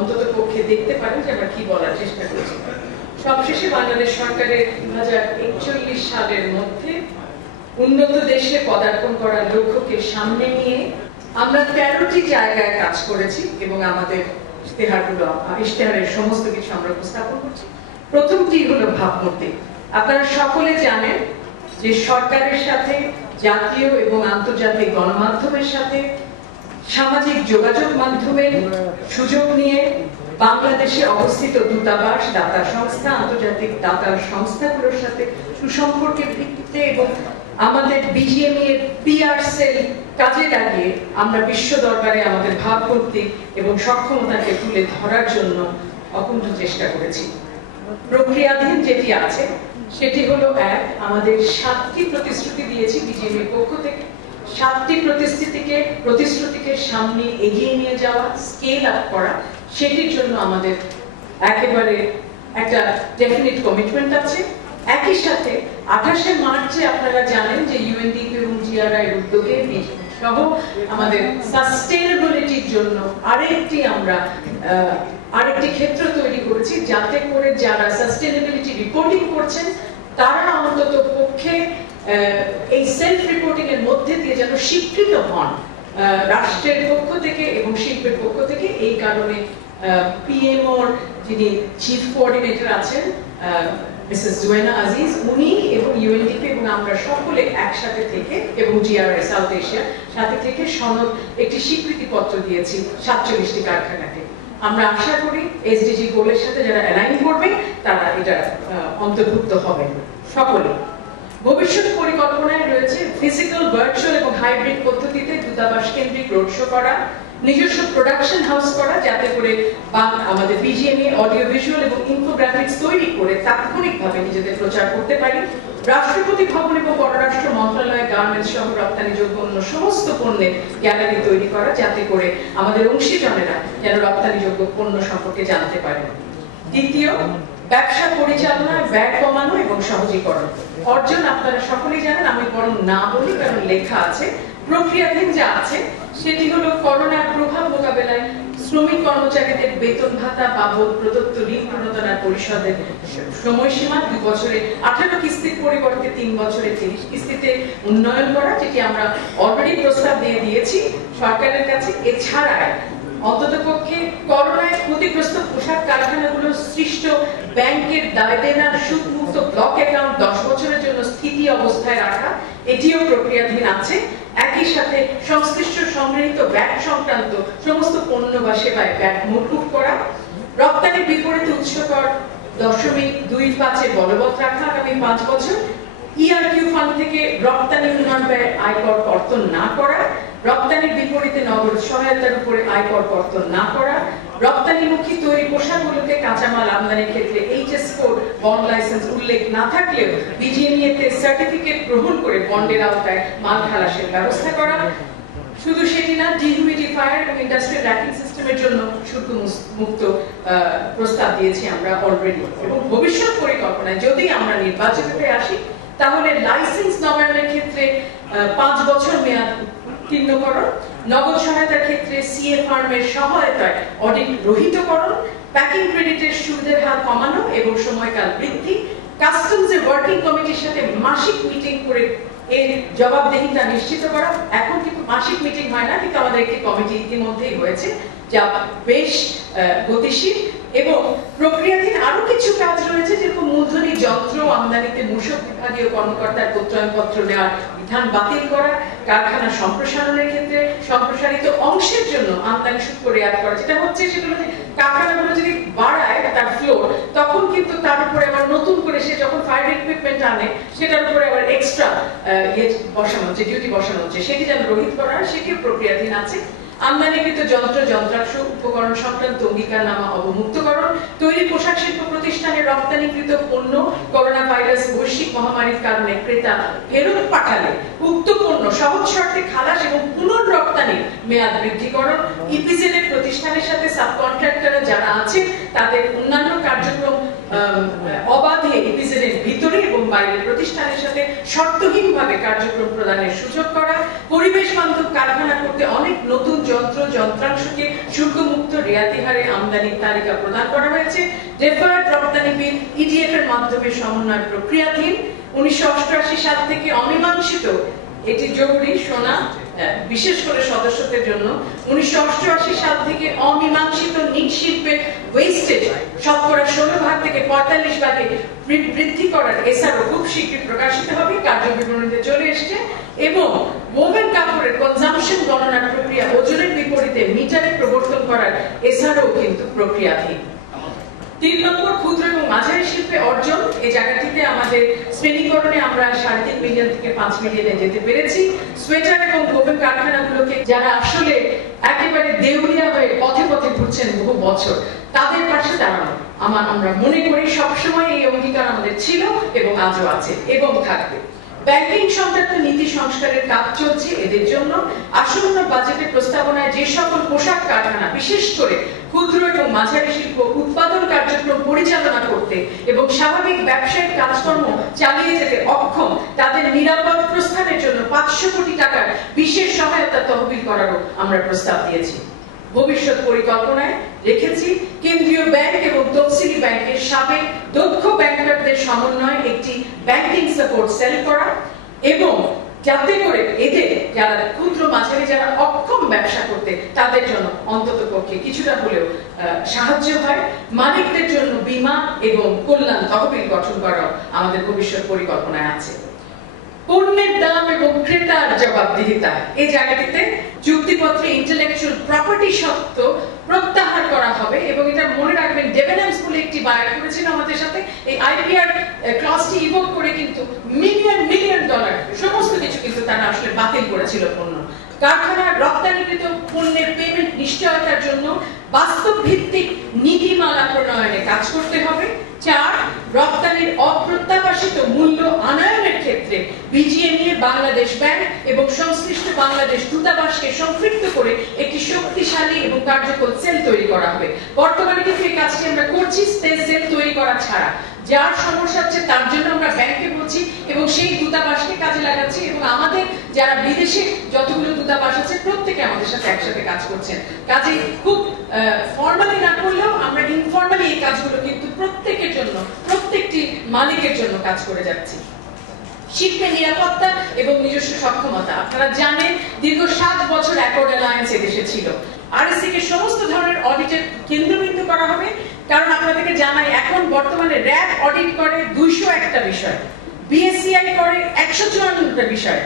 অন্তত পক্ষে দেখতে পারেন যে আমরা কি বলার চেষ্টা করছি। সবশেষে বাংলাদেশ সরকারের 2041 সালের মধ্যে উন্নত দেশে পদার্পণ করার লক্ষ্যকে সামনে নিয়ে আমরা 13টি জায়গায় কাজ করেছি এবং আমাদের ইশতেহারের সমস্ত কিছু আমরা উপস্থাপন করছি। প্রথমটি হলো ভাবমূর্তি। আপনারা সকলে জানেন যে সরকারের সাথে জাতীয় এবং আন্তর্জাতিক গণমাধ্যমের সাথে সামাজিক যোগাযোগ মাধ্যমের সুযোগ নিয়ে বাংলাদেশে অবস্থিত দূতাবাস, দাতা সংস্থা, আন্তর্জাতিক দাতা সংস্থাগুলোর সাথে সুসম্পর্কের ভিত্তিতে এবং আমাদের বিজিএমই এর পিআর সেল কাজে লাগিয়ে আমরা বিশ্ব দরবারে আমাদের ভাবমূর্তি এবং সক্ষমতাকে তুলে ধরার জন্য অকুণ্ঠ চেষ্টা করেছি। প্রক্রিয়াধীন যেটি আছে সেটি হলো আমাদের 7টি প্রতিশ্রুতি দিয়েছি বিজিএমই পক্ষ থেকে। 7টি প্রতিশ্রুতিকে সামনে এগিয়ে নিয়ে যাওয়া, স্কেল আপ করা, সেটির জন্য আমাদের একেবারে একটা ডেফিনিট কমিটমেন্ট আছে। একই সাথে 28শে মার্চে আপনারা জানেন যে ইউএনডিপি এবং জিআরআই এর উদ্যোগে সহ আমাদের সাস্টেইনেবিলিটির জন্য আরেকটি ক্ষেত্র তৈরি করেছি, যাতে করে যারা সাস্টেইনেবিলিটি রিপোর্টিং করছেন তারা অন্তত পক্ষে এই সেলফ রিপোর্টিং এর মধ্যে দিয়ে যেন স্বীকৃত হন রাষ্ট্রের পক্ষ থেকে এবং শিল্পের পক্ষ থেকে। এই কারণে পিএমওর যিনি চিফ কোঅর্ডিনেটর আছেন মিসেস জুয়েনা আজিজ, উনি এবং ইউএনডিপি এবং আমরা সকলে একসাথে থেকে এবং জিআরআই সাউথ এশিয়া সাথে থেকে একটি স্বীকৃতি পত্র দিয়েছি 47টি কারখানাকে। আমরা আশা করি এসডিজি গোলের সাথে যারা অ্যালাইন করবে তারা এটা অন্তর্ভুক্ত হবেন সকলে। ভবিষ্যৎ পরিকল্পনায় রয়েছে ফিজিক্যাল, ভার্চুয়াল এবং হাইব্রিড পদ্ধতিতে দূতাবাস কেন্দ্রিক রোড শো করা, নিজস্ব প্রোডাকশন হাউস করা, যাতে করে আমাদের বিজিএমই অডিও ভিজুয়াল এবং ইনফোগ্রাফিক্স তৈরি করে তাৎক্ষণিকভাবে নিজেদের প্রচার করতে পারি। রাষ্ট্রপতি ভবন এবং পররাষ্ট্র মন্ত্রণালয়, গার্মেন্টস সহ রপ্তানিযোগ্য অন্য সমস্ত পণ্যের গ্যালারি তৈরি করা, যাতে করে আমাদের অংশীজনেরা যেন রপ্তানিযোগ্য পণ্য সম্পর্কে জানতে পারে। দ্বিতীয়, ব্যবসা পরিচালনায় ব্যয় কমানো এবং সহজীকরণ। অর্জন আপনারা সকলেই জানেন, আমি বরং না বলি কারণ লেখা আছে। প্রক্রিয়াধীন যা আছে সেটি হলো করোনার প্রভাব মোকাবেলায় শ্রমিক কর্মচারীদের বেতন ভাতা বাবদ প্রদত্ত ঋণ প্রণোদনার পরিশোধের সময়সীমা 2 বছরে 18 কিস্তির পরিবর্তে 3 বছরে 30 কিস্তিতে উন্নয়ন করা, যেটি আমরা অলরেডি প্রস্তাব দিয়ে দিয়েছি সরকারের কাছে। এছাড়া অন্ততপক্ষে করোনায় ক্ষতিগ্রস্ত পোশাক কারখানাগুলো সৃষ্ট ব্যাংকের দায় দেনার সুদমুক্ত ব্লক অ্যাকাউন্ট 10 বছরের জন্য স্থিতি অবস্থায় রাখা, এটিও প্রক্রিয়াধীন আছে। একই সাথে সংশ্লিষ্ট সংগৃহীত ব্যাট সংক্রান্ত সমস্ত পণ্য বা সেবায় ব্যাট মৌকুফ করা, রপ্তানির বিপরীতে উৎসকর 0.25 বলবৎ রাখা আগামী 5 বছর, ইআরকিউ ফান্ড থেকে রপ্তানি উন্নয়ন ব্যয় আয়কর কর্তন না করা, রপ্তানির বিপরীতে নগদ সহায়তার উপরে আয়কর কর্তন না করা, রপ্তানিমুখী তৈরি পোশাকগুলোকে কাঁচামাল আমদানির ক্ষেত্রে এইচএস কোড বন্ড লাইসেন্স উল্লেখ না থাকলেও বিজিএমইএতে সার্টিফিকেট গ্রহণ করে বন্ডের আওতায় মাল খালাসের ব্যবস্থা করা। শুধু সেটি না, ডিহিউমিডিফায়ার এবং ইন্ডাস্ট্রিয়াল র্যাকিং সিস্টেমের জন্য শুল্ক মুক্ত প্রস্তাব দিয়েছি আমরা অলরেডি। এবং ভবিষ্যৎ পরিকল্পনায় যদি আমরা নির্বাচিত হয়ে আসি তাহলে লাইসেন্স নবায়নের ক্ষেত্রে 5 বছর মেয়াদ উত্তীর্ণকরণ, নগদ সহায়তার ক্ষেত্রে সিএ ফার্মের সহায়তায় অডিট রহিতকরণ, প্যাকিং ক্রেডিটের সুদের হার কমানো এবং সময়কাল বৃদ্ধি, কাস্টমসের ওয়ার্কিং কমিটির সাথে মাসিক মিটিং করে এর জবাবদিহিতা নিশ্চিত করা। এখন কিন্তু মাসিক মিটিং হয় না, কিন্তু আমাদের একটি কমিটি ইতিমধ্যেই হয়েছে যা বেশ গতিশীল। এবং প্রক্রিয়াধীন আরো কিছু কাজ রয়েছে, যেরকম মূলধনী যন্ত্র আমদানিতে মূসক বিভাগীয় কর্মকর্তার প্রত্যয়নপত্র নেওয়ার বিধান বাতিল করা, কারখানা সম্প্রসারণের ক্ষেত্রে সম্প্রসারিত অংশের জন্য আমদানি শুল্ক রেয়াত করা। যেটা হচ্ছে সেগুলো যে কারখানাগুলো যদি বাড়ায় তার ফ্লোর, তখন কিন্তু তার উপরে আবার নতুন করে সে যখন ফায়ার ইকুইপমেন্ট আনে সেটার উপরে আবার এক্সট্রা বসানো হচ্ছে, ডিউটি বসানো হচ্ছে, সেটি যেন রহিত করা, সেটিও প্রক্রিয়াধীন আছে। আমদানিকৃত যন্ত্র, যন্ত্রাংশ, উপকরণ সংক্রান্ত অঙ্গীকারনামা অবমুক্তকরণ, তৈরি পোশাক শিল্প প্রতিষ্ঠানে রপ্তানিকৃত পণ্য করোনা ভাইরাস বৈশ্বিক মহামারীর কারণে ক্রেতা ফেরত পাঠালে উক্ত পণ্য সহজ শর্তে খালাস এবং পুনর্রপ্তানির মেয়াদ বৃদ্ধিকরণ, ইপিজেড এর প্রতিষ্ঠানের সাথে সাবকন্ট্রাক্টররা যারা আছে তাদের অন্যান্য কার্যক্রম অবাধে ইপিজেড এর ভিতরে এবং বাইরের প্রতিষ্ঠানের সাথে শর্তহীনভাবে কার্যক্রম প্রদানের সুযোগ করা, পরিবেশ বান্ধব কারখানা করতে অনেক নতুন যন্ত্র, যন্ত্রাংশকে শুল্কমুক্ত রিয়াতি হারে আমদানির তালিকা প্রদান করা হয়েছে। ডেফার্ড রপ্তানি বিল ইডিএফ এর মাধ্যমে সমন্বয় প্রক্রিয়াধীন। 1988 সাল থেকে অমীমাংসিত, এটি জরুরি শোনা বিশেষ করে সদস্যদের জন্য, 1988 সাল থেকে অমীমাংসিত নিট শিল্পের ওয়েস্টেজ শতকরা 16 থেকে 45 ভাগে বৃদ্ধি করার এসআরও খুব শীঘ্রই প্রকাশিত হবে, কার্যবিবরণীতে চলে এসেছে। এবং ওভেন কাপড়ের কনজাম্পশন গণনার প্রক্রিয়া ওজনের বিপরীতে মিটারে প্রবর্তন করার এসআরও কিন্তু প্রক্রিয়াধীন। 3 নম্বর, ক্ষুদ্র এবং মাঝারি শিল্পে অর্জন। এই জায়গাটিতে আমাদের শ্রেণীকরণে আমরা 3.5 মিলিয়ন থেকে 5 মিলিয়নে যেতে পেরেছি। সোয়েটার এবং ওভেন কারখানাগুলোকে যারা আসলে একেবারে দেউলিয়া হয়ে পথে পথে ঘুরছেন বহু বছর, তাদের পাশে দাঁড়ানো আমরা মনে করি সবসময় এই অঙ্গীকার আমাদের ছিল এবং আজও আছে এবং থাকবে। ব্যাংকিং সংক্রান্ত নীতি সংস্কারের কাজ চলছে এদের জন্য। আসন্ন বাজেটের প্রস্তাবনায় যে সকল পোশাক কারখানা বিশেষ করে ক্ষুদ্র এবং মাঝারি শিল্প উৎপাদন কার্যক্রম পরিচালনা করতে এবং স্বাভাবিক ব্যবসায়িক কাজকর্ম চালিয়ে যেতে অক্ষম, তাদের নিরাপদ প্রস্থানের জন্য 500 কোটি টাকার বিশেষ সহায়তা তহবিল করারও আমরা প্রস্তাব দিয়েছি। ভবিষ্যৎ পরিকল্পনায় রেখেছি কেন্দ্রীয় ব্যাংক এবং তফসিলি ব্যাংকের সাবেক দক্ষ ব্যাংকারদের সমন্বয়ে একটি ব্যাংকিং সাপোর্ট সেল করা, এবং যাতে করে এদের যারা ক্ষুদ্র মাঝারি যারা অক্ষম ব্যবসা করতে তাদের জন্য অন্তত পক্ষে কিছুটা হলেও সাহায্য হয়। মালিকদের জন্য বীমা এবং কল্যাণ তহবিল গঠন করাও আমাদের ভবিষ্যৎ পরিকল্পনায় আছে। পণ্যের দাম এবং ক্রেতার জবাবদিহিতা, এই জায়গাটিতে চুক্তিপত্রে ইন্টেলেকচুয়াল প্রপার্টি শর্ত প্রত্যাহার করা হবে। এবং এটা মনে রাখবেন, ডেভেনান্স বলে একটি বায়ার করেছিল আমাদের সাথে, এই আইপিআর ক্লজটি ইভোক করে কিন্তু মিলিয়ন ডলার সমস্ত কিছু কিন্তু তারা আসলে বাতিল করেছিল পণ্য। কারখানার রপ্তানিকৃত পণ্যের পেমেন্ট নিশ্চয়তার জন্য বাস্তব ভিত্তিক নীতিমালা প্রণয়নে কাজ করতে হবে। 4, রপ্তানির অপ্রত্যাশিত মূল্য আনয়নের ক্ষেত্রে বিজিএমইএ, বাংলাদেশ ব্যাংক এবং সংশ্লিষ্ট বাংলাদেশ দূতাবাসকে সম্পৃক্ত করে একটি শক্তিশালী এবং কার্যকর সেল তৈরি করা হবে। বর্তমানে কিন্তু এই কাজটি আমরা করছি সেল তৈরি করা ছাড়া। যার সমস্যা হচ্ছে তার জন্য আমরা ব্যাংকে বলছি এবং সেই দূতাবাসকে কাজে লাগাচ্ছি, এবং আমাদের যারা বিদেশে যতগুলো দূতাবাস আছে প্রত্যেকে আমাদের সাথে একসাথে কাজ করছেন। কাজে খুব ফর্মালি না করলেও আমরা ইনফর্মালি এই কাজগুলো কিন্তু প্রত্যেকের জন্য, প্রত্যেকটি মালিকের জন্য কাজ করে যাচ্ছি। শিল্পের নিরাপত্তা এবং নিজস্ব সক্ষমতা, আপনারা জানেন দীর্ঘ 7 বছর অ্যাকর্ড অ্যালায়েন্স এদেশে ছিল। আরএসসি কে সমস্ত ধরনের অডিটের কেন্দ্রবিন্দু করা হবে, কারণ আপনাদেরকে জানাই এখন বর্তমানে র‍্যাব অডিট করে 201টা বিষয়, বিএসসিআই করে 154টা বিষয়,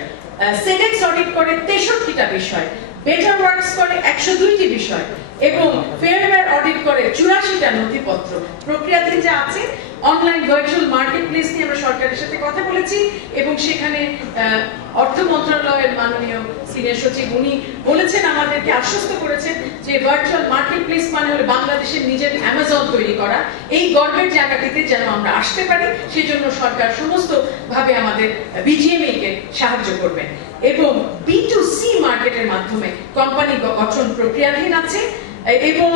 সেডেক্স অডিট করে 63টা বিষয়, বেটার ওয়ার্কস করে 102টি বিষয় এবং ফেয়ারওয়্যার অডিট করে 84টা নথিপত্র। প্রক্রিয়াধীন যা আছে অনলাইন ভার্চুয়াল মার্কেট প্লেস নিয়ে আমরা সরকারের সাথে কথা বলেছি, এবং সেখানে অর্থ মন্ত্রণালয়ের মাননীয় সিনিয়র সচিব উনি বলেছেন, আমাদেরকে আশ্বস্ত করেছেন যে ভার্চুয়াল মার্কেট প্লেস মানে হলো বাংলাদেশের নিজের অ্যামাজন তৈরি করা। এই গর্বের জায়গাটিতে যেন আমরা আসতে পারি, সেজন্য সরকার সমস্ত ভাবে আমাদের বিজিএমই কে সাহায্য করবেন। এবং B2C মার্কেটের মাধ্যমে কোম্পানি গঠন প্রক্রিয়াধীন আছে, এবং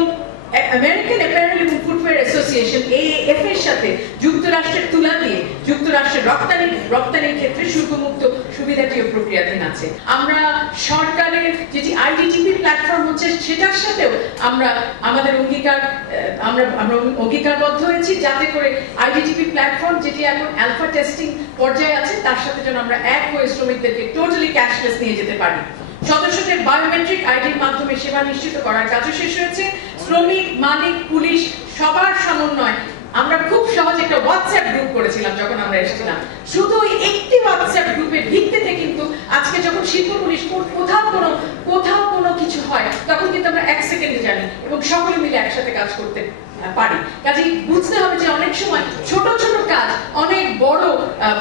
আমেরিকান অ্যাপারেল এবং ফুটওয়্যার অ্যাসোসিয়েশন AAF এর সাথে যুক্তরাষ্ট্রের তুলা দিয়ে যুক্তরাষ্ট্রের রপ্তানির ক্ষেত্রে শুল্কমুক্ত সুবিধাটিও প্রক্রিয়াধীন আছে। আমরা সরকারের যেটি IDTP প্ল্যাটফর্ম হচ্ছে সেটার সাথেও আমরা আমাদের অঙ্গীকারবদ্ধ হয়েছি, যাতে করে IDTP প্ল্যাটফর্ম যেটি এখন অ্যালফা টেস্টিং পর্যায়ে আছে তার সাথে যেন আমরা এক হয়ে শ্রমিকদেরকে টোটালি ক্যাশলেস নিয়ে যেতে পারি। সদস্যদের বায়োমেট্রিক আইডির মাধ্যমে সেবা নিশ্চিত করার কাজও শেষ হয়েছে। শ্রমিক, মালিক, পুলিশ সবার সমন্বয় আমরা খুব সহজে একটা হোয়াটসঅ্যাপ গ্রুপ করেছিলাম যখন আমরা এসেছিলাম। শুধু একটি হোয়াটসঅ্যাপ গ্রুপের ভিত্তিতে কিন্তু আজকে যখন শিল্প পুলিশ কোথাও কোনো কিছু হয় তখন কিন্তু আমরা 1 সেকেন্ডে জানি এবং সকলে মিলে একসাথে কাজ করতে পারি। কাজেই বুঝতে হবে যে অনেক সময় ছোট ছোট কাজ অনেক বড়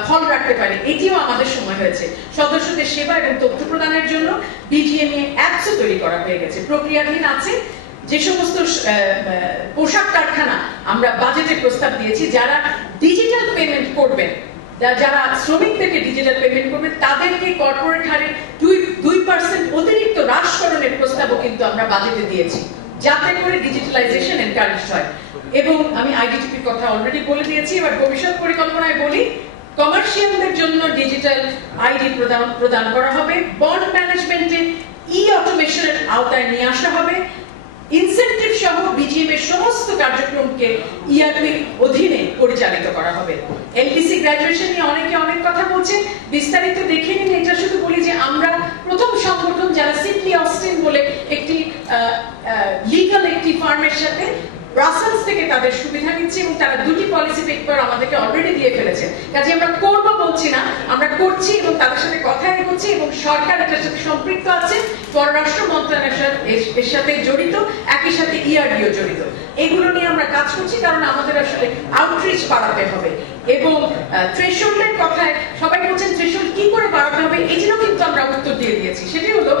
ফল রাখতে পারে, এটিও আমাদের সময় হয়েছে। সদস্যদের সেবা এবং তথ্য প্রদানের জন্য বিজিএমইএ অ্যাপসও তৈরি করা হয়ে গেছে, প্রক্রিয়াধীন আছে। যে সমস্ত পোশাক কারখানা আমরা বাজেটে প্রস্তাব দিয়েছি যারা ডিজিটাল পেমেন্ট করবেন, যারা শ্রমিকদেরকে ডিজিটাল পেমেন্ট করবে তাদেরকে কর্পোরেট হারে 2% অতিরিক্ত হ্রাসকরণের প্রস্তাবও কিন্তু আমরা বাজেটে দিয়েছি, যাতে করে ডিজিটালাইজেশন এনকারেজ হয়। এবং আমি আইডিটিপির কথা অলরেডি বলে দিয়েছি, এবার ভবিষ্যৎ পরিকল্পনায় বলি। কমার্শিয়ালদের জন্য ডিজিটাল আইডি প্রদান করা হবে, বন্ড ম্যানেজমেন্টে অটোমেশনের আওতায় নিয়ে আসা হবে, ইনসেন্টিভ সহ বিজিএম এর সমস্ত কার্যক্রমকে ইআরপির অধীনে পরিচালিত করা হবে। এলপিসি গ্র্যাজুয়েশন নিয়ে অনেকে অনেক কথা বলছে, বিস্তারিত দেখে নিন। এটা শুধু বলি যে আমরা প্রথম সংগঠন যারা সিডনি অস্টিন বলে একটি লিগ্যাল একটি ফার্মের সাথে ব্রাসেলস থেকে তাদের সুবিধা নিচ্ছে এবং তারা দুটি পলিসি পেপার আমাদেরকে অলরেডি দিয়ে ফেলেছে। কাজে আমরা করব বলছি না, আমরা করছি এবং তাদের সাথে কথা এগোচ্ছি এবং সরকার এটার সাথে সম্পৃক্ত আছে, পররাষ্ট্র মন্ত্রণালয় এর সাথে জড়িত, একই সাথে ইআরডিও জড়িত। এগুলো নিয়ে আমরা কাজ করছি কারণ আমাদের আসলে আউটরিচ বাড়াতে হবে। এবং থ্রেশহোল্ডের কথায় সবাই বলছেন থ্রেশহোল্ড কি করে বাড়াতে হবে, এই জন্য কিন্তু আমরা উত্তর দিয়ে দিয়েছি। সেটি হলো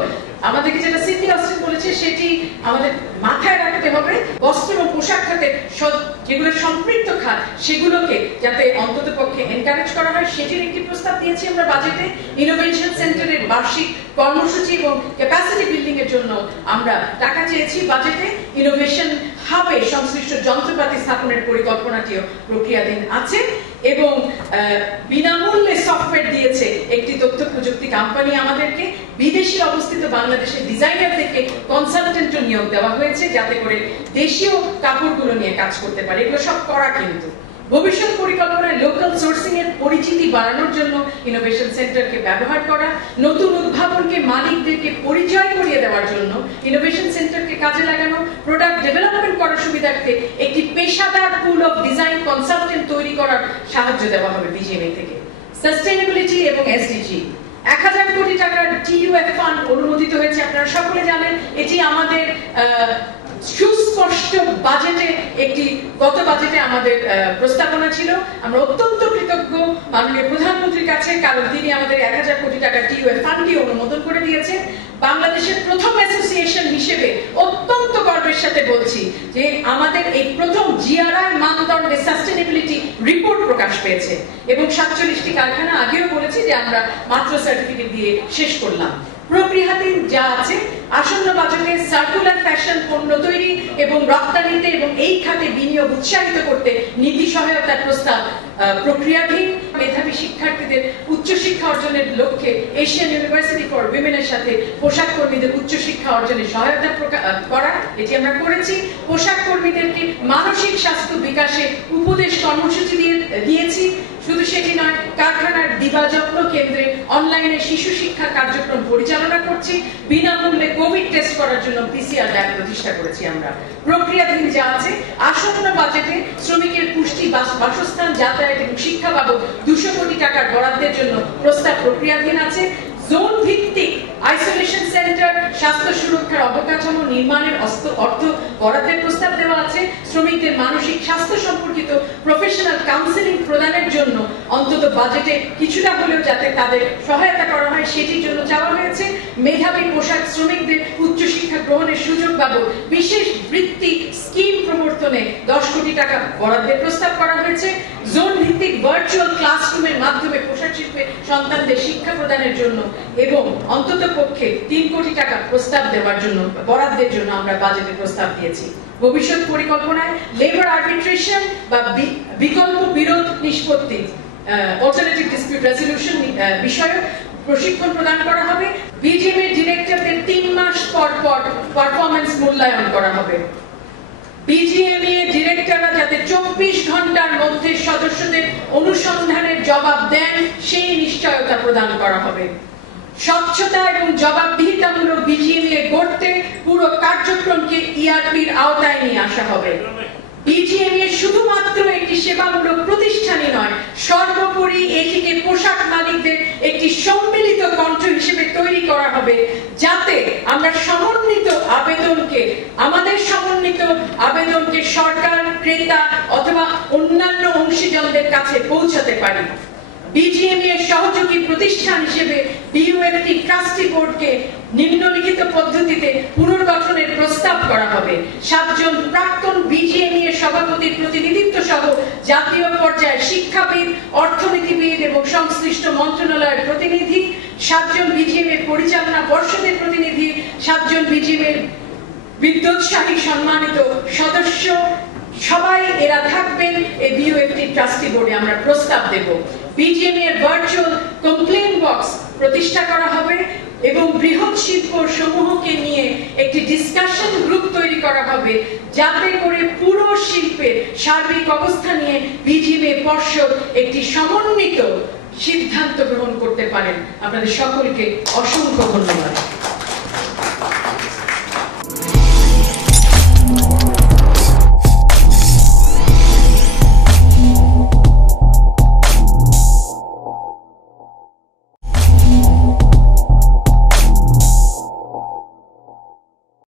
আমাদেরকে যেটা সিডনি অস্টিন বলেছে সেটি আমাদের মাথায় রাখতে হবে, বস্ত্র এবং পোশাক খাতের যেগুলো সম্পৃক্ত খাত সেগুলোকে যাতে অন্তত পক্ষে এনকারেজ করা হয়, সেটির একটি প্রস্তাব দিয়েছি আমরা বাজেটে। ইনোভেশন সেন্টারের বার্ষিক কর্মসূচি এবং ক্যাপাসিটি বিল্ডিং এর জন্য আমরা টাকা চেয়েছি বাজেটে। ইনোভেশন হাবে সংশ্লিষ্ট যন্ত্রপাতি স্থাপনের পরিকল্পনাটিও প্রক্রিয়াধীন আছে এবং বিনামূল্যে সফটওয়্যার দিয়েছে একটি তথ্য প্রযুক্তি কোম্পানি আমাদেরকে। বিদেশি অবস্থিত বাংলাদেশের ডিজাইনারদেরকে কনসালটেন্টও নিয়োগ দেওয়া হয়েছে যাতে করে দেশীয় কাপড়গুলো নিয়ে কাজ করতে পারে। এগুলো সব করা কিন্তু ভবিষ্যৎ পরিকল্পনায় লোকাল সোর্সিং এর পরিচিতি বাড়ানোর জন্য ইনোভেশন সেন্টারকে ব্যবহার করা, নতুন উদ্ভাবনকে মালিকদেরকে পরিচয় করিয়ে দেওয়ার জন্য ইনোভেশন সেন্টারকে কাজে লাগানো, প্রোডাক্ট ডেভেলপমেন্ট করার সুবিধার্থে একটি পেশাদার পুল অফ ডিজাইন কনসালটেন্ট তৈরি করার সাহায্য দেওয়া হবে বিজিএমএ থেকে। সাস্টেইনেবিলিটি এবং এসডিজি 1000 কোটি টাকার টিইউএফ ফান্ড অনুমোদিত হয়েছে, আপনারা সকলে জানেন। এটি আমাদের সুস্পষ্ট বাজেটে একটি গত বাজেটে আমাদের প্রস্তাবনা ছিল। আমরা অত্যন্ত কৃতজ্ঞ মাননীয় প্রধানমন্ত্রীর কাছে, কারণ তিনি আমাদের 1000 কোটি টাকা টিইউএফ ফান্ডটি অনুমোদন করে দিয়েছেন। বাংলাদেশের প্রথম অ্যাসোসিয়েশন হিসেবে অত্যন্ত গর্বের সাথে বলছি যে আমাদের এই প্রথম জিআরআই মানদণ্ডে সাস্টেইনেবিলিটি রিপোর্ট প্রকাশ পেয়েছে এবং 47টি কারখানা, আগেও বলেছি যে আমরা মাত্র সার্টিফিকেট দিয়ে শেষ করলাম। প্রক্রিয়াধীন যা আছে আসন্ন বাজেটে সার্কুলার ফ্যাশন পণ্য তৈরি এবং রপ্তানিতে এবং এই খাতে বিনিয়োগ উৎসাহিত করতে নীতি সহায়তার প্রস্তাব প্রক্রিয়াধীন। মেধাবী শিক্ষার্থীদের উচ্চশিক্ষা অর্জনের লক্ষ্যে এশিয়ান ইউনিভার্সিটি ফর উইমেনের সাথে পোশাক কর্মীদের উচ্চশিক্ষা অর্জনে সহায়তা করা, এটি আমরা করেছি। পোশাক কর্মীদেরকে মানসিক স্বাস্থ্য বিকাশে উপদেশ কর্মসূচি দিয়েছি। শুধু সেটি নয়, কারখানার দিবাযত্ন কেন্দ্রে অনলাইনে শিশু শিক্ষা কার্যক্রম পরিচালনা করছি। বিনামূল্যে কোভিড টেস্ট করার জন্য পিসিআর ল্যাব প্রতিষ্ঠা করেছি আমরা। প্রক্রিয়াধীন যা আছে আসন্ন বাজেটে শ্রমিকের পুষ্টি, বাসস্থান, যাতায়াত এবং শিক্ষা বাবদ 200 কোটি টাকার বরাদ্দের জন্য প্রস্তাব প্রক্রিয়াধীন আছে। জোন ভিত্তিক আইসোলেশন সেন্টার, স্বাস্থ্য সুরক্ষার অবকাঠামো নির্মাণের অর্থ বরাদ্দের প্রস্তাব দেওয়া আছে। শ্রমিকদের মানসিক স্বাস্থ্য সম্পর্কিত প্রফেশনাল কাউন্সেলিং প্রদানের জন্য অন্তত বাজেটে কিছুটা হলেও যাতে তাদের সহায়তা করা হয় সেটির জন্য চাওয়া হয়েছে। মেধাবী পোশাক শ্রমিকদের উচ্চশিক্ষা গ্রহণের সুযোগ বাবদ বিশেষ বৃত্তি স্কিম প্রবর্তনে 10 কোটি টাকা বরাদ্দের প্রস্তাব করা হয়েছে। জোন ভিত্তিক ভার্চুয়াল ক্লাসরুমের মাধ্যমে পোশাক শিল্পে সন্তানদের শিক্ষা প্রদানের জন্য এবং অন্তত পক্ষে 3 কোটি টাকা প্রস্তাব দেওয়ার জন্য বরাদ্দের জন্য আমরা বাজেটে প্রস্তাব দিয়েছি। ভবিষ্যৎ পরিকল্পনায় লেবার আর্বিট্রেশন বা বিকল্প বিরোধ নিষ্পত্তি অল্টারনেটিভ ডিসপিউট রেজলিউশন বিষয়ক প্রশিক্ষণ প্রদান করা হবে। বিজিএম এর ডিরেক্টরদের 3 মাস পর পর পারফরম্যান্স মূল্যায়ন করা হবে। বিজিএম এর ডিরেক্টররা যাতে 24 ঘন্টার মধ্যে সদস্যদের অনুসন্ধানের জবাব দেন সেই নিশ্চয়তা প্রদান করা হবে। স্বচ্ছতা এবং জবাবদিহিতামূলক বিজিএমএ গড়তে পুরো কার্যক্রমকে ইআরপির আওতায় নিয়ে আসা হবে। বিজিএমএ শুধুমাত্র একটি সেবামূলক প্রতিষ্ঠানই নয়, সর্বোপরি এটিকে পোশাক মালিকদের একটি সম্মিলিত কণ্ঠ হিসেবে তৈরি করা হবে যাতে আমরা আমাদের সমন্বিত আবেদনকে সরকার, ক্রেতা অথবা অন্যান্য অংশীজনদের কাছে পৌঁছাতে পারি। বিজিএমএ এর সহযোগী প্রতিষ্ঠান হিসেবে বিইউএফটি ট্রাস্টি বোর্ডকে নিম্নলিখিত পদ্ধতিতে পুনর্গঠনের প্রস্তাব করা হবে। 7 জন প্রাক্তন বিজিএমএ এর সভাপতির প্রতিনিধিত্ব সহ জাতীয় পর্যায়ে শিক্ষাবিদ, অর্থনীতিবিদ এবং সংশ্লিষ্ট মন্ত্রণালয়ের প্রতিনিধি, 7 জন বিজিএমএ পরিচালনা পর্ষদের প্রতিনিধি, 7 জন বিজিএমএ বিদ্যোৎসাহী সম্মানিত সদস্য, সবাই এরা থাকবেন এই বিইউএফটি ট্রাস্টি বোর্ডে। আমরা প্রস্তাব দেব। বিজিএমএ এর ভার্চুয়াল কমপ্লেইন বক্স প্রতিষ্ঠা করা হবে। এবং বৃহৎ শিল্প সমূহকে নিয়ে একটি ডিসকাশন গ্রুপ তৈরি করা হবে, যাতে করে পুরো শিল্পের সার্বিক অবস্থা নিয়ে বিজিএমইএ পর্ষদ একটি সমন্বিত সিদ্ধান্ত গ্রহণ করতে পারেন। আপনাদের সকলকে অসংখ্য ধন্যবাদ।